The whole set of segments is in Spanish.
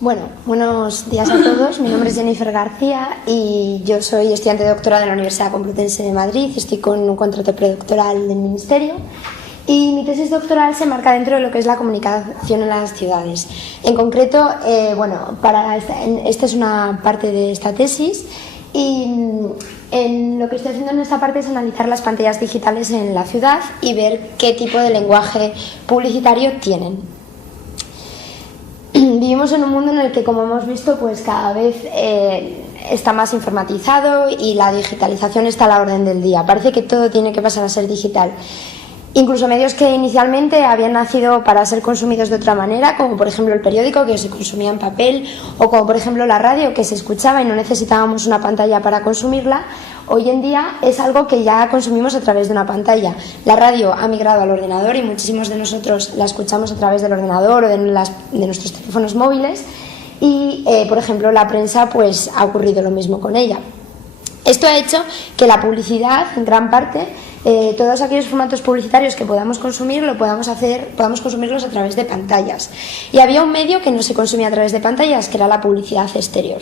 Bueno, buenos días a todos. Mi nombre es Jennifer García y yo soy estudiante de doctorado en la Universidad Complutense de Madrid. Estoy con un contrato predoctoral del Ministerio y mi tesis doctoral se marca dentro de lo que es la comunicación en las ciudades. En concreto, esta es una parte de esta tesis y lo que estoy haciendo en esta parte es analizar las pantallas digitales en la ciudad y ver qué tipo de lenguaje publicitario tienen. Vivimos en un mundo en el que, como hemos visto, pues cada vez está más informatizado y la digitalización está a la orden del día. Parece que todo tiene que pasar a ser digital. Incluso medios que inicialmente habían nacido para ser consumidos de otra manera, como por ejemplo el periódico, que se consumía en papel, o como por ejemplo la radio, que se escuchaba y no necesitábamos una pantalla para consumirla, hoy en día es algo que ya consumimos a través de una pantalla. La radio ha migrado al ordenador y muchísimos de nosotros la escuchamos a través del ordenador o de nuestros teléfonos móviles y, por ejemplo, la prensa pues ha ocurrido lo mismo con ella. Esto ha hecho que la publicidad, en gran parte, todos aquellos formatos publicitarios que podamos consumir, podamos consumirlos a través de pantallas. Y había un medio que no se consumía a través de pantallas, que era la publicidad exterior.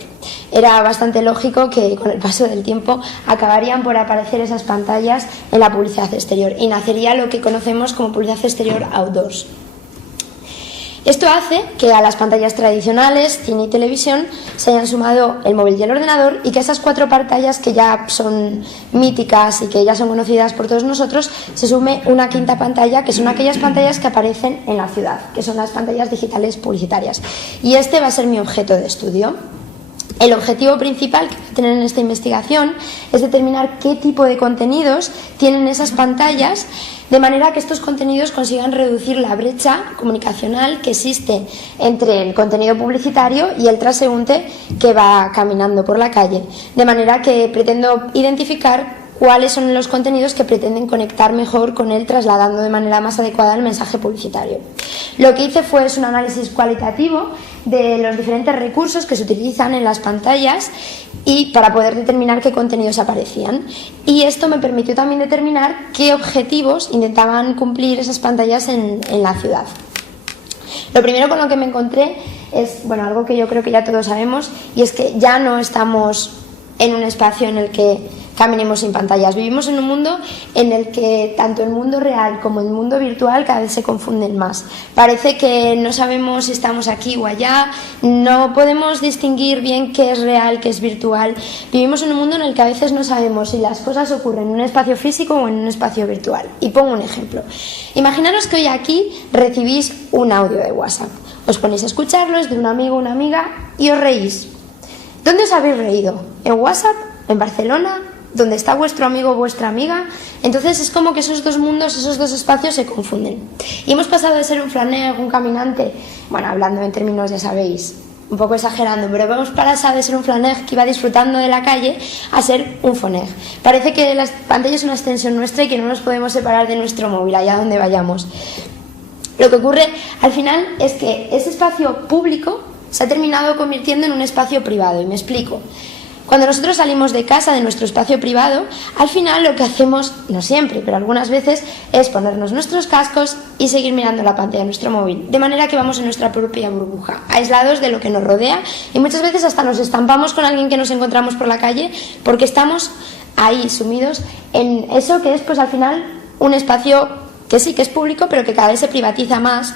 Era bastante lógico que con el paso del tiempo acabarían por aparecer esas pantallas en la publicidad exterior y nacería lo que conocemos como publicidad exterior outdoors. Esto hace que a las pantallas tradicionales, cine y televisión, se hayan sumado el móvil y el ordenador y que esas cuatro pantallas que ya son míticas y que ya son conocidas por todos nosotros, se sume una quinta pantalla, que son aquellas pantallas que aparecen en la ciudad, que son las pantallas digitales publicitarias. Y este va a ser mi objeto de estudio. El objetivo principal que voy a tener en esta investigación es determinar qué tipo de contenidos tienen esas pantallas, de manera que estos contenidos consigan reducir la brecha comunicacional que existe entre el contenido publicitario y el transeúnte que va caminando por la calle. De manera que pretendo identificar cuáles son los contenidos que pretenden conectar mejor con él, trasladando de manera más adecuada el mensaje publicitario. Lo que hice fue un análisis cualitativo de los diferentes recursos que se utilizan en las pantallas y para poder determinar qué contenidos aparecían. Y esto me permitió también determinar qué objetivos intentaban cumplir esas pantallas en la ciudad. Lo primero con lo que me encontré es algo que yo creo que ya todos sabemos, y es que ya no estamos en un espacio en el que caminemos sin pantallas. Vivimos en un mundo en el que tanto el mundo real como el mundo virtual cada vez se confunden más. Parece que no sabemos si estamos aquí o allá, no podemos distinguir bien qué es real, qué es virtual. Vivimos en un mundo en el que a veces no sabemos si las cosas ocurren en un espacio físico o en un espacio virtual. Y pongo un ejemplo. Imaginaros que hoy aquí recibís un audio de WhatsApp. Os ponéis a escucharlo, es de un amigo o una amiga y os reís. ¿Dónde os habéis reído? ¿En WhatsApp? ¿En Barcelona? ¿Dónde está vuestro amigo o vuestra amiga? Entonces es como que esos dos mundos, esos dos espacios se confunden. Y hemos pasado de ser un flaneur, un caminante, hablando en términos, ya sabéis, un poco exagerando, pero hemos pasado de ser un flaneur que iba disfrutando de la calle a ser un foneur. Parece que las pantallas son una extensión nuestra y que no nos podemos separar de nuestro móvil, allá donde vayamos. Lo que ocurre al final es que ese espacio público se ha terminado convirtiendo en un espacio privado, y me explico. Cuando nosotros salimos de casa, de nuestro espacio privado, al final lo que hacemos, no siempre, pero algunas veces, es ponernos nuestros cascos y seguir mirando la pantalla de nuestro móvil, de manera que vamos en nuestra propia burbuja, aislados de lo que nos rodea, y muchas veces hasta nos estampamos con alguien que nos encontramos por la calle porque estamos ahí sumidos en eso que es, pues al final, un espacio que sí que es público, pero que cada vez se privatiza más.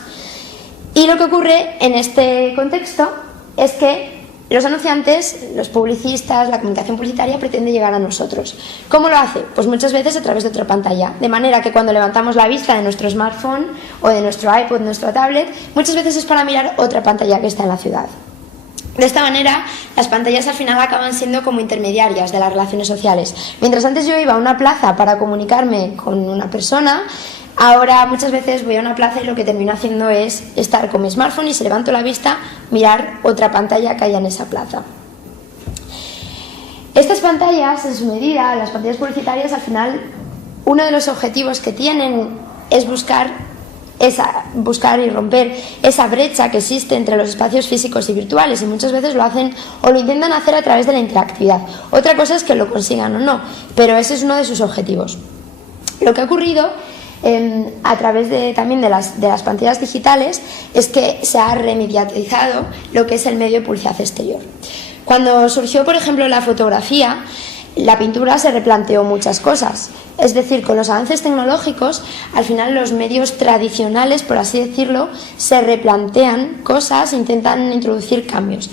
Y lo que ocurre en este contexto es que los anunciantes, los publicistas, la comunicación publicitaria pretende llegar a nosotros. ¿Cómo lo hace? Pues muchas veces a través de otra pantalla, de manera que cuando levantamos la vista de nuestro smartphone o de nuestro iPod, nuestra tablet, muchas veces es para mirar otra pantalla que está en la ciudad. De esta manera, las pantallas al final acaban siendo como intermediarias de las relaciones sociales. Mientras antes yo iba a una plaza para comunicarme con una persona, ahora muchas veces voy a una plaza y lo que termino haciendo es estar con mi smartphone y si levanto la vista, mirar otra pantalla que haya en esa plaza. Estas pantallas, en su medida, las pantallas publicitarias, al final, uno de los objetivos que tienen es buscar y romper esa brecha que existe entre los espacios físicos y virtuales, y muchas veces lo hacen o lo intentan hacer a través de la interactividad. Otra cosa es que lo consigan o no, pero ese es uno de sus objetivos. Lo que ha ocurrido a través también de las pantallas digitales es que se ha remediatizado lo que es el medio de publicidad exterior. Cuando surgió, por ejemplo, la fotografía, la pintura se replanteó muchas cosas. Es decir, con los avances tecnológicos, al final los medios tradicionales, por así decirlo, se replantean cosas e intentan introducir cambios.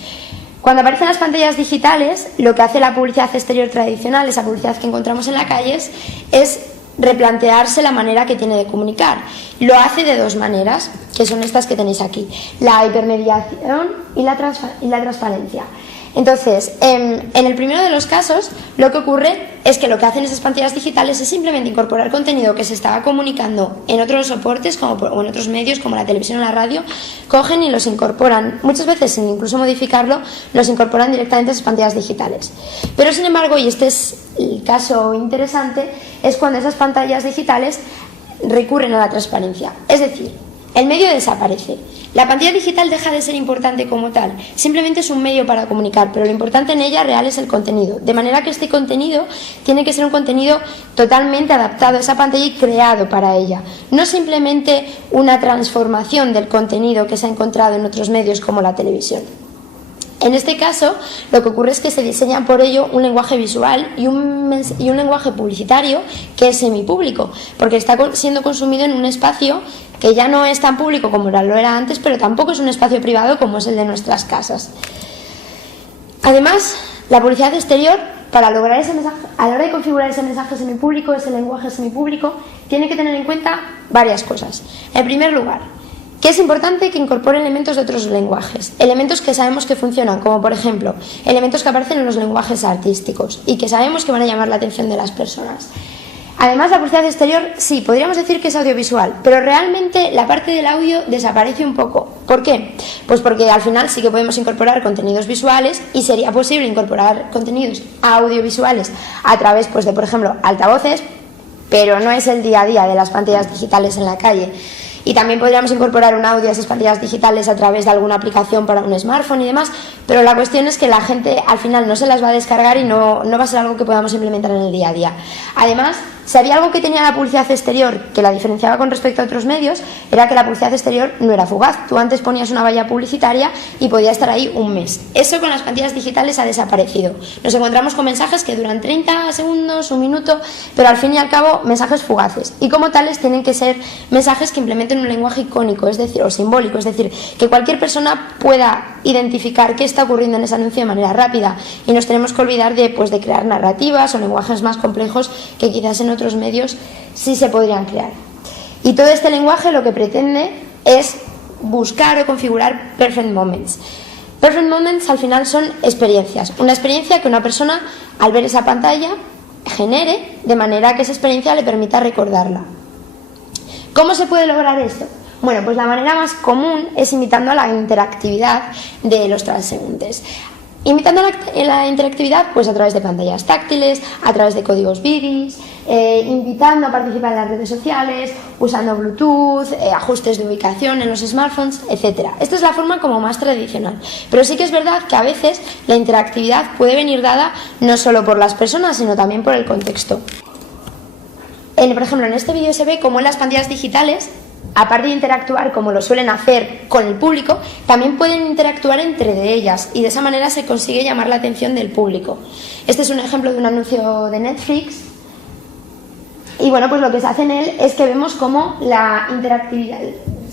Cuando aparecen las pantallas digitales, lo que hace la publicidad exterior tradicional, esa publicidad que encontramos en las calles, es replantearse la manera que tiene de comunicar. Lo hace de dos maneras, que son estas que tenéis aquí: la hipermediación y la transparencia. Entonces, en el primero de los casos, lo que ocurre es que lo que hacen esas pantallas digitales es simplemente incorporar contenido que se estaba comunicando en otros soportes o en otros medios como la televisión o la radio, cogen y los incorporan, muchas veces sin incluso modificarlo, los incorporan directamente a esas pantallas digitales. Pero sin embargo, y este es el caso interesante, es cuando esas pantallas digitales recurren a la transparencia. Es decir, el medio desaparece. La pantalla digital deja de ser importante como tal, simplemente es un medio para comunicar, pero lo importante en ella real es el contenido, de manera que este contenido tiene que ser un contenido totalmente adaptado a esa pantalla y creado para ella, no simplemente una transformación del contenido que se ha encontrado en otros medios como la televisión. En este caso, lo que ocurre es que se diseña por ello un lenguaje visual y un lenguaje publicitario que es semipúblico, porque está siendo consumido en un espacio que ya no es tan público como lo era antes, pero tampoco es un espacio privado como es el de nuestras casas. Además, la publicidad exterior, para lograr ese mensaje, a la hora de configurar ese mensaje semipúblico, ese lenguaje semipúblico, tiene que tener en cuenta varias cosas. En primer lugar, que es importante que incorpore elementos de otros lenguajes, elementos que sabemos que funcionan, como por ejemplo, elementos que aparecen en los lenguajes artísticos y que sabemos que van a llamar la atención de las personas. Además, la publicidad exterior, sí, podríamos decir que es audiovisual, pero realmente la parte del audio desaparece un poco. ¿Por qué? Pues porque al final sí que podemos incorporar contenidos visuales y sería posible incorporar contenidos audiovisuales a través, pues, de, por ejemplo, altavoces, pero no es el día a día de las pantallas digitales en la calle. Y también podríamos incorporar un audio a esas pantallas digitales a través de alguna aplicación para un smartphone y demás, pero la cuestión es que la gente al final no se las va a descargar y no va a ser algo que podamos implementar en el día a día. Además, si había algo que tenía la publicidad exterior que la diferenciaba con respecto a otros medios, era que la publicidad exterior no era fugaz. Tú antes ponías una valla publicitaria y podía estar ahí un mes. Eso con las pantallas digitales ha desaparecido. Nos encontramos con mensajes que duran 30 segundos, un minuto, pero al fin y al cabo mensajes fugaces. Y como tales tienen que ser mensajes que implementen un lenguaje icónico, es decir, o simbólico, es decir, que cualquier persona pueda identificar qué está ocurriendo en ese anuncio de manera rápida. Y nos tenemos que olvidar de crear narrativas o lenguajes más complejos que quizás en otros medios sí se podrían crear. Y todo este lenguaje lo que pretende es buscar o configurar perfect moments. Perfect moments al final son experiencias, una experiencia que una persona al ver esa pantalla genere de manera que esa experiencia le permita recordarla. ¿Cómo se puede lograr esto? Bueno, pues la manera más común es imitando a la interactividad de los transeúntes. Imitando la interactividad pues a través de pantallas táctiles, a través de códigos BIDIS, invitando a participar en las redes sociales, usando Bluetooth, ajustes de ubicación en los smartphones, etc. Esta es la forma como más tradicional, pero sí que es verdad que a veces la interactividad puede venir dada no solo por las personas, sino también por el contexto. Por ejemplo, en este vídeo se ve cómo en las pantallas digitales, aparte de interactuar como lo suelen hacer con el público, también pueden interactuar entre ellas y de esa manera se consigue llamar la atención del público. Este es un ejemplo de un anuncio de Netflix y bueno, pues lo que se hace en él es que vemos cómo la interactividad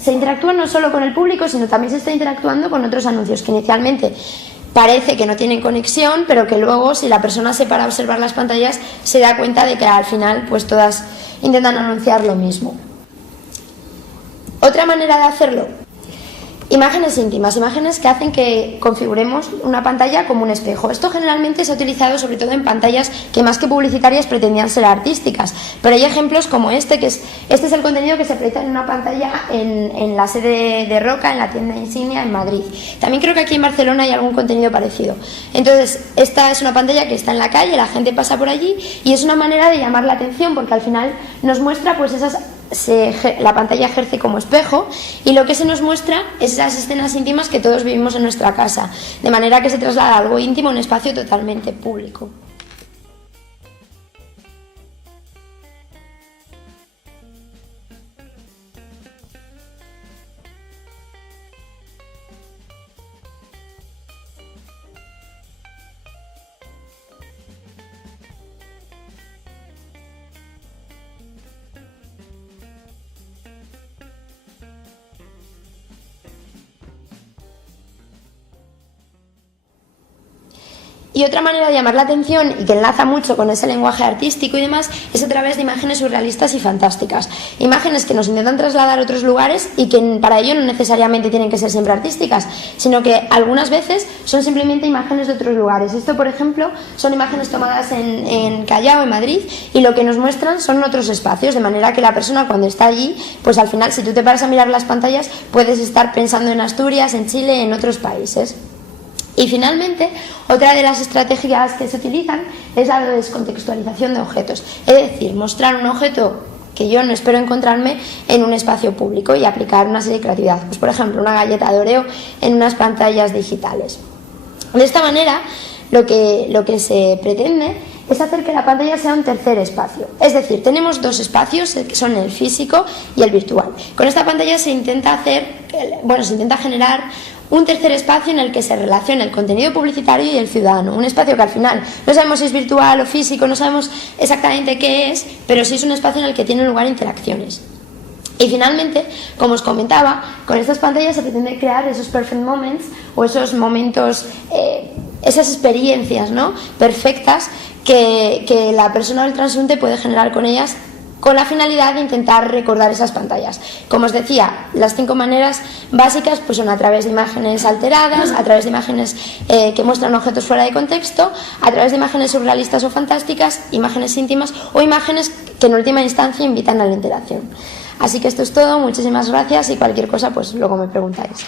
se interactúa no solo con el público, sino también se está interactuando con otros anuncios que inicialmente parece que no tienen conexión, pero que luego, si la persona se para a observar las pantallas, se da cuenta de que al final pues todas intentan anunciar lo mismo. Otra manera de hacerlo, imágenes íntimas, imágenes que hacen que configuremos una pantalla como un espejo. Esto generalmente se ha utilizado sobre todo en pantallas que más que publicitarias pretendían ser artísticas, pero hay ejemplos como este es el contenido que se proyecta en una pantalla en la sede de Roca, en la tienda Insignia en Madrid. También creo que aquí en Barcelona hay algún contenido parecido. Entonces, esta es una pantalla que está en la calle, la gente pasa por allí y es una manera de llamar la atención porque al final nos muestra pues la pantalla ejerce como espejo y lo que se nos muestra es esas escenas íntimas que todos vivimos en nuestra casa, de manera que se traslada algo íntimo a un espacio totalmente público. Y otra manera de llamar la atención, y que enlaza mucho con ese lenguaje artístico y demás, es a través de imágenes surrealistas y fantásticas. Imágenes que nos intentan trasladar a otros lugares y que para ello no necesariamente tienen que ser siempre artísticas, sino que algunas veces son simplemente imágenes de otros lugares. Esto, por ejemplo, son imágenes tomadas en Callao, en Madrid, y lo que nos muestran son otros espacios, de manera que la persona cuando está allí, pues al final, si tú te paras a mirar las pantallas, puedes estar pensando en Asturias, en Chile, en otros países. Y finalmente, otra de las estrategias que se utilizan es la descontextualización de objetos, es decir, mostrar un objeto que yo no espero encontrarme en un espacio público y aplicar una serie de creatividad, pues por ejemplo una galleta de Oreo en unas pantallas digitales. De esta manera, lo que se pretende es hacer que la pantalla sea un tercer espacio. Es decir, tenemos dos espacios, que son el físico y el virtual. Con esta pantalla se intenta generar un tercer espacio en el que se relaciona el contenido publicitario y el ciudadano. Un espacio que al final no sabemos si es virtual o físico, no sabemos exactamente qué es, pero sí es un espacio en el que tienen lugar interacciones. Y finalmente, como os comentaba, con estas pantallas se pretende crear esos perfect moments o esos momentos, esas experiencias, ¿no?, perfectas que la persona o el transeúnte puede generar con ellas, con la finalidad de intentar recordar esas pantallas. Como os decía, las 5 maneras básicas pues son a través de imágenes alteradas, a través de imágenes que muestran objetos fuera de contexto, a través de imágenes surrealistas o fantásticas, imágenes íntimas o imágenes que en última instancia invitan a la interacción. Así que esto es todo, muchísimas gracias y cualquier cosa pues luego me preguntáis.